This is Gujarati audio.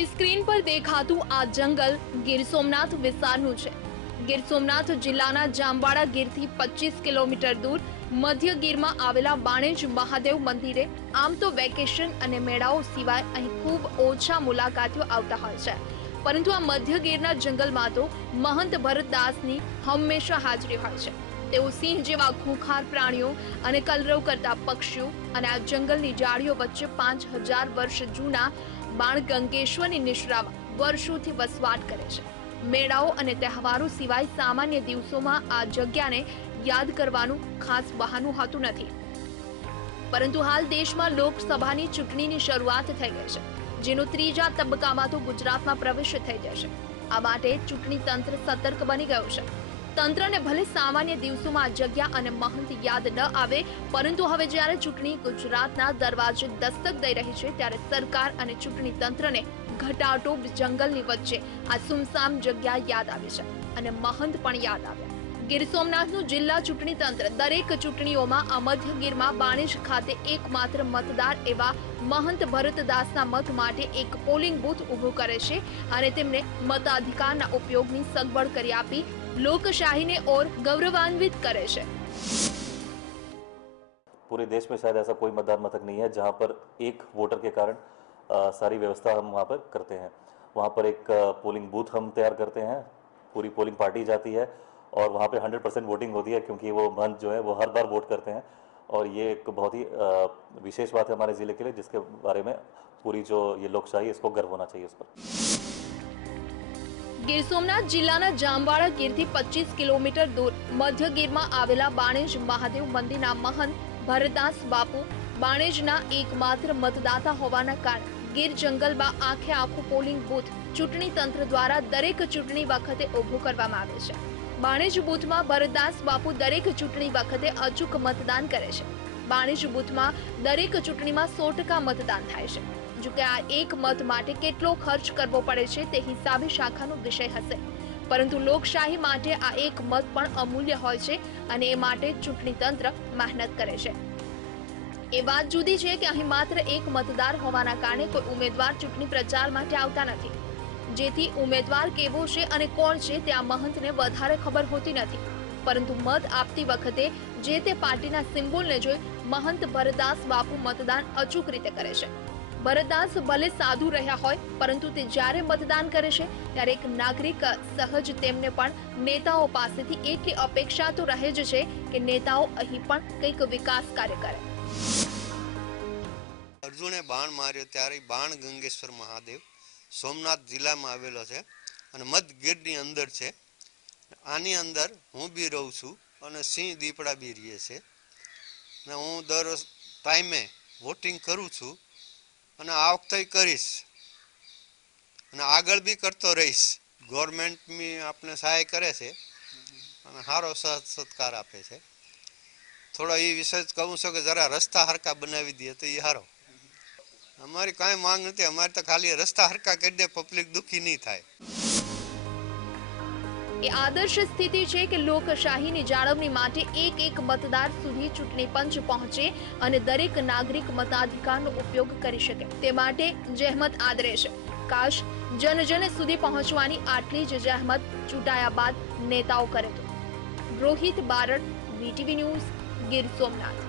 સ્ક્રીન પર દેખાતું આ જંગલ ગીર સોમનાથ વિસ્તારનું છે. ગીર સોમનાથ જિલ્લાના જામવાડા ગીરથી પચીસ કિલોમીટર દૂર મધ્ય ગીરમાં આવેલા બાણેજ મહાદેવ મંદિરે આમ તો વેકેશન અને મેળાઓ સિવાય અહીં ખૂબ ઓછા મુલાકાતીઓ આવતા હોય છે. પરંતુ આ મધ્ય ગીરના જંગલમાં તો મહંત ભરતદાસની હંમેશા હાજરી હોય છે. તેઓ સિંહ જેવા ખૂંખાર પ્રાણીઓ અને કલરવ કરતા પક્ષીઓ અને આ જંગલની જાળીઓ વચ્ચે પાંચ હજાર વર્ષ જૂના બાણગંગેશ્વરની નિશ્રામાં વર્ષોથી વસવાટ કરે છે. મેળાઓ અને તહેવારો સિવાય સામાન્ય દિવસોમાં આ જગ્યાને યાદ કરવાનું ખાસ બહાનું હોતું નથી. પરંતુ હાલ દેશમાં લોકસભાની ચૂંટણીની શરૂઆત થઈ ગઈ છે, જેનો ત્રીજા તબક્કામાં તો ગુજરાતમાં પ્રવેશ થઈ જશે. આ માટે ચૂંટણી તંત્ર સતર્ક બની ગયું છે. તંત્રને ભલે સામાન્ય દિવસોમાં જગ્યા અને મહંત યાદ ન આવે, પરંતુ હવે જ્યારે ચૂંટણી ગુજરાતના દરવાજે દસ્તક દઈ રહી છે, ત્યારે સરકાર અને ચૂંટણી તંત્રને ઘટાટોપ જંગલની વચ્ચે આ સુમસામ જગ્યા યાદ આવે છે અને મહંત પણ યાદ આવ્યા. ગીર સોમનાથનું જિલ્લા ચૂંટણી તંત્ર દરેક ચૂંટણીઓમાં આ મધ્ય ગીરમાં બાણેજ ખાતે એકમાત્ર મતદાર એવા મહંત ભરતદાસના મત માટે એક પોલિંગ બૂથ ઊભું કરે છે અને તેમને મતાધિકારના ઉપયોગની સગવડ કરી આપી લોકશાહીને ઓર ગૌરવાન્વિત કરે છે पूरे देश में शायद ऐसा कोई मतदान मथक नहीं है जहाँ पर एक वोटर के कारण अ, सारी व्यवस्था हम वहाँ पर करते हैं वहाँ पर एक अ, पोलिंग बूथ हम तैयार करते हैं पूरी पोलिंग पार्टी जाती है और वहाँ पे 100 परसेंट वोटिंग होती है क्योंकि वो मंच जो है वो हर बार वोट करते हैं और ये एक बहुत ही अ, विशेष बात है हमारे ज़िले के लिए जिसके बारे में पूरी जो ये लोकशाही है, इसको गर्व होना चाहिए उस पर ગીર સોમનાથ જિલ્લાના જામવાડા ગીરથી પચીસ કિલોમીટર દૂર મધ્ય ગીરમાં આવેલા બાણેજ મહાદેવ મંદિરના મહંત ભરતદાસ બાપુ બાણેજના એકમાત્ર મતદાતા હોવાના કારણે ગીર જંગલમાં આખે આખું પોલિંગ બૂથ ચૂંટણી તંત્ર દ્વારા દરેક ચૂંટણી વખતે ઊભું કરવામાં આવે છે બાણેજ બૂથમાં ભરતદાસ બાપુ દરેક ચૂંટણી વખતે અચૂક મતદાન કરે છે. બાણેજ બૂથમાં દરેક ચૂંટણીમાં સો ટકા મતદાન થાય છે. જો કે આ એક મત માટે કેટલો ખર્ચ કરવો પડે છે તે હિસાબે શાખાનો વિષય હશે. પરંતુ લોકશાહી માટે આ એક મત પણ અમૂલ્ય હોય છે અને એ માટે ચૂંટણી તંત્ર મહેનત કરે છે. એ વાત જુદી છે કે અહીં માત્ર એક મતદાર હોવાના કારણે કોઈ ઉમેદવાર ચૂંટણી પ્રચાર માટે આવતા નથી. જેથી ઉમેદવાર કેવો છે અને કોણ છે તે મહંતને વધારે ખબર હોતી નથી. પરંતુ મત આપતી વખતે જે તે પાર્ટીના સિમ્બોલને જોઈ મહંત ભરતદાસ બાપુ મતદાન અચૂક રીતે કરે છે. ભરતદાસ ભલે સાધુ રહ્યા હોય, પરંતુ તે જ્યારે મતદાન કરે છે, ત્યારે એક નાગરિક સહજ તેમને પણ નેતાઓ પાસેથી એટલી અપેક્ષા તો રહે જ છે કે નેતાઓ અહીં પણ કંઈક વિકાસ કાર્ય કરે. અર્જુને બાણ માર્યો, ત્યારે બાણ ગંગેશ્વર મહાદેવ સોમનાથ જિલ્લામાં આવેલો છે અને મધ ગીરની અંદર છે. આની અંદર હું બી રહું છું અને સિંહ દીપડા બી રહીએ છે. ને હું દર ટાઈમે વોટિંગ કરું છું અને આ વખતે કરીશ. અને આગળ બી કરતો રહીશ. ગવર્મેન્ટની આપણે સહાય કરે છે અને સારો સત્કાર આપે છે. થોડો એ વિષય જ કહું છું કે જરા રસ્તા હરકા બનાવી દે તો એ સારો. અમારી કાંઈ માંગ નથી. અમારે તો ખાલી રસ્તા હરકા કરી દે પબ્લિક દુઃખી નહીં થાય. એ આદર્શ સ્થિતિ છે કે લોકશાહીની જાળવણી માટે એક એક મતદાર સુધી ચૂંટણી પંચ પહોંચે અને દરેક નાગરિક મતાધિકારનો ઉપયોગ કરી શકે. તે માટે જહેમત આદરે છે કાશ જન જન સુધી પહોંચવાની આટલી જ જહેમત ચૂંટાયા બાદ નેતાઓ કરે તો. Rohit Barad, VTV news Gir Somnath.